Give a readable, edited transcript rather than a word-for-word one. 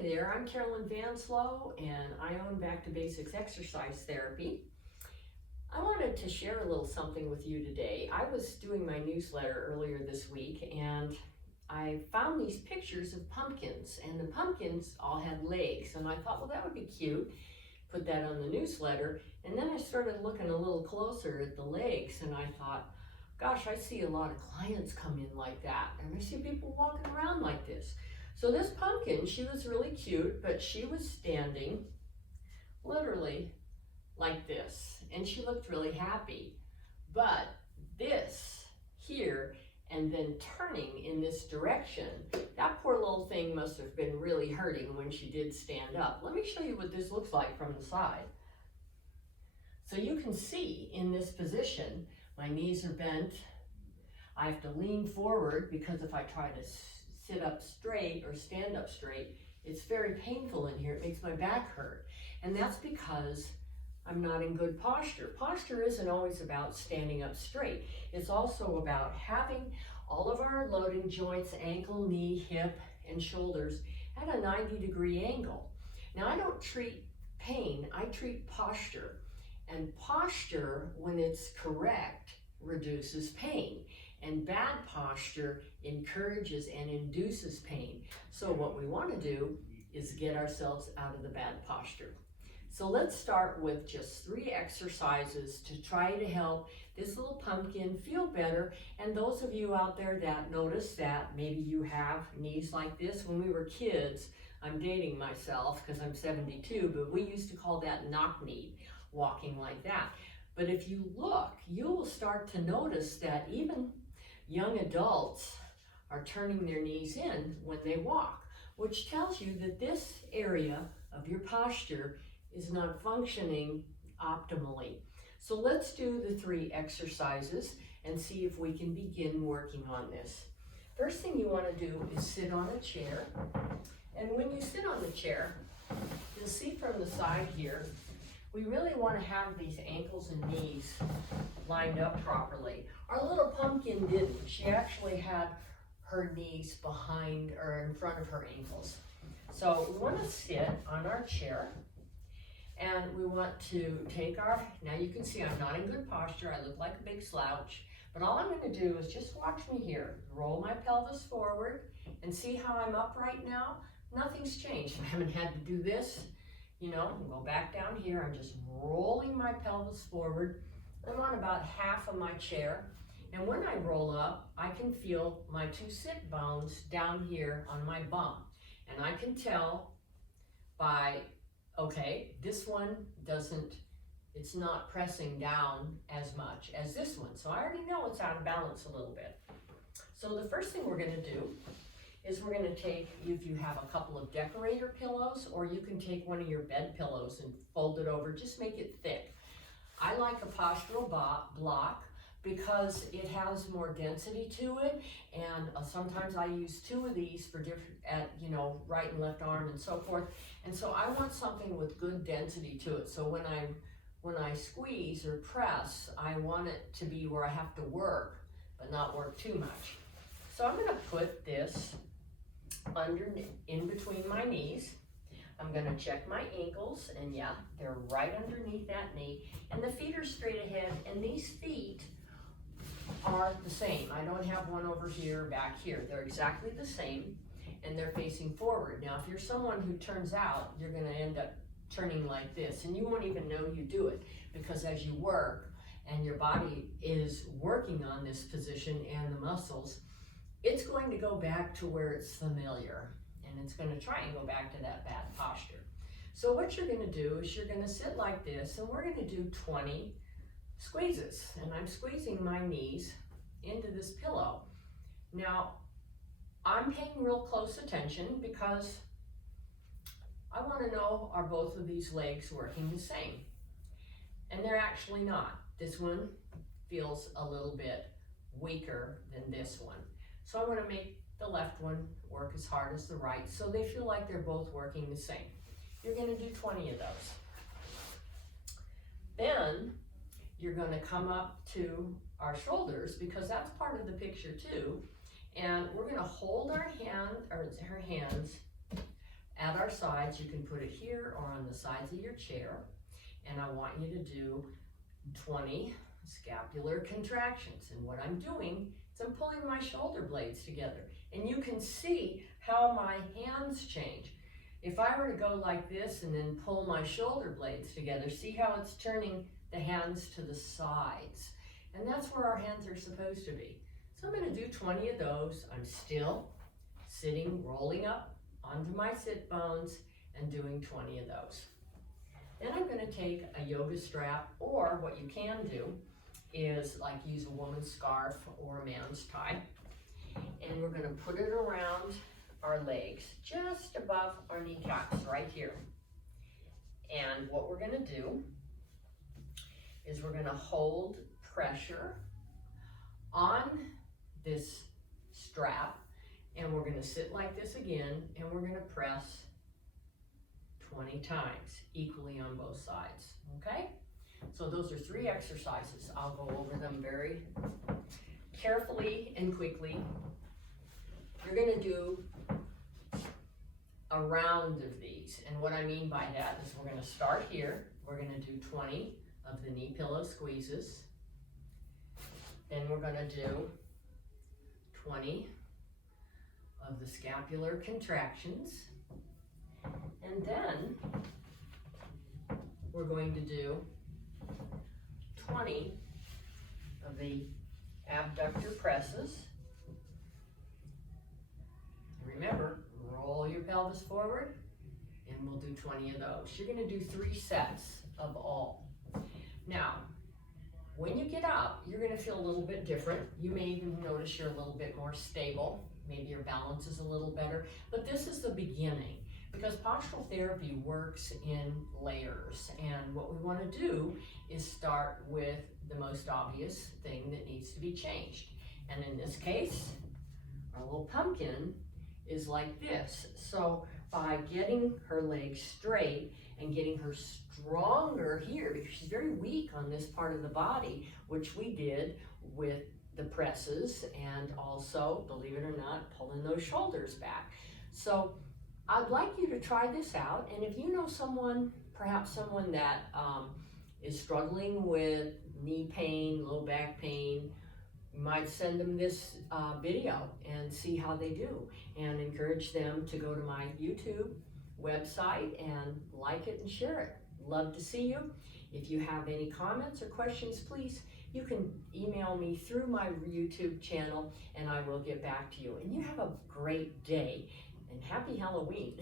there, I'm Carolyn Vanslow and I own Back to Basics Exercise Therapy. I wanted to share a little something with you today. I was doing my newsletter earlier this week and I found these pictures of pumpkins, and the pumpkins all had legs, and I thought, well, that would be cute. Put that on the newsletter, and then I started looking a little closer at the legs, and I thought, gosh, I see a lot of clients come in like that, and I see people walking around like this. So this pumpkin, she was really cute, but she was standing literally like this, and she looked really happy. But this here, and then turning in this direction, that poor little thing must have been really hurting when she did stand up. Let me show you what this looks like from the side. So you can see in this position, my knees are bent. I have to lean forward because if I try to sit up straight or stand up straight, it's very painful in here. It makes my back hurt. And that's because I'm not in good posture. Posture isn't always about standing up straight. It's also about having all of our loading joints, ankle, knee, hip, and shoulders at a 90-degree angle. Now, I don't treat pain, I treat posture. And posture, when it's correct, reduces pain. And bad posture encourages and induces pain. So what we want to do is get ourselves out of the bad posture. So let's start with just 3 exercises to try to help this little pumpkin feel better. And those of you out there that notice that maybe you have knees like this. When we were kids, I'm dating myself because I'm 72, but we used to call that knock knee, walking like that. But if you look, you will start to notice that even young adults are turning their knees in when they walk, which tells you that this area of your posture is not functioning optimally. So let's do the 3 exercises and see if we can begin working on this. First thing you want to do is sit on a chair. And when you sit on the chair, you'll see from the side here, we really want to have these ankles and knees lined up properly. Our little pumpkin didn't. She actually had her knees behind or in front of her ankles. So we want to sit on our chair. And we want to take now you can see I'm not in good posture. I look like a big slouch. But all I'm going to do is just watch me here. Roll my pelvis forward and see how I'm up right now. Nothing's changed. I haven't had to do this. Go back down here. I'm just rolling my pelvis forward. I'm on about half of my chair. And when I roll up, I can feel my 2 sit bones down here on my bum. And I can tell by okay, this one it's not pressing down as much as this one. So I already know it's out of balance a little bit. So the first thing we're going to do is we're going to take, if you have a couple of decorator pillows, or you can take one of your bed pillows and fold it over, just make it thick. I like a postural block because it has more density to it, and sometimes I use 2 of these for different, right and left arm and so forth. And so I want something with good density to it. So when I squeeze or press, I want it to be where I have to work, but not work too much. So I'm going to put this in between my knees. I'm going to check my ankles, and yeah, they're right underneath that knee, and the feet are straight ahead, and these feet are the same. I don't have one over here, back here. They're exactly the same, and they're facing forward. Now, if you're someone who turns out, you're going to end up turning like this, and you won't even know you do it, because as you work and your body is working on this position and the muscles, it's going to go back to where it's familiar, and it's going to try and go back to that bad posture. So what you're going to do is you're going to sit like this, and we're going to do 20 squeezes, and I'm squeezing my knees into this pillow. Now, I'm paying real close attention because I want to know, are both of these legs working the same? And they're actually not. This one feels a little bit weaker than this one. So I want to make the left one work as hard as the right, so they feel like they're both working the same. You're going to do 20 of those. Then you're going to come up to our shoulders, because that's part of the picture too. And we're going to hold our hands at our sides. You can put it here or on the sides of your chair. And I want you to do 20 scapular contractions. And what I'm doing is I'm pulling my shoulder blades together. And you can see how my hands change. If I were to go like this and then pull my shoulder blades together, see how it's turning the hands to the sides. And that's where our hands are supposed to be. So I'm going to do 20 of those. I'm still sitting, rolling up onto my sit bones and doing 20 of those. Then I'm going to take a yoga strap, or what you can do is like use a woman's scarf or a man's tie. And we're going to put it around our legs, just above our kneecaps, right here. And what we're going to do is we're going to hold pressure on this strap, and we're going to sit like this again, and we're going to press 20 times, equally on both sides, okay? So those are 3 exercises. I'll go over them very carefully and quickly. You're going to do a round of these, and what I mean by that is we're going to start here. We're going to do 20 of the knee pillow squeezes. Then we're going to do 20 of the scapular contractions. And then we're going to do 20 of the abductor presses. Remember, roll your pelvis forward, and we'll do 20 of those. You're going to do 3 sets of all. Now, when you get up, you're going to feel a little bit different. You may even notice you're a little bit more stable. Maybe your balance is a little better. But this is the beginning, because postural therapy works in layers. And what we want to do is start with the most obvious thing that needs to be changed. And in this case, our little pumpkin is like this. So by getting her legs straight and getting her stronger here, because she's very weak on this part of the body, which we did with the presses and also, believe it or not, pulling those shoulders back. So I'd like you to try this out, and if you know someone, perhaps someone that is struggling with knee pain, low back pain, you might send them this video and see how they do, and encourage them to go to my YouTube website and like it and share it. Love to see you. If you have any comments or questions, please, you can email me through my YouTube channel and I will get back to you. And you have a great day and happy Halloween.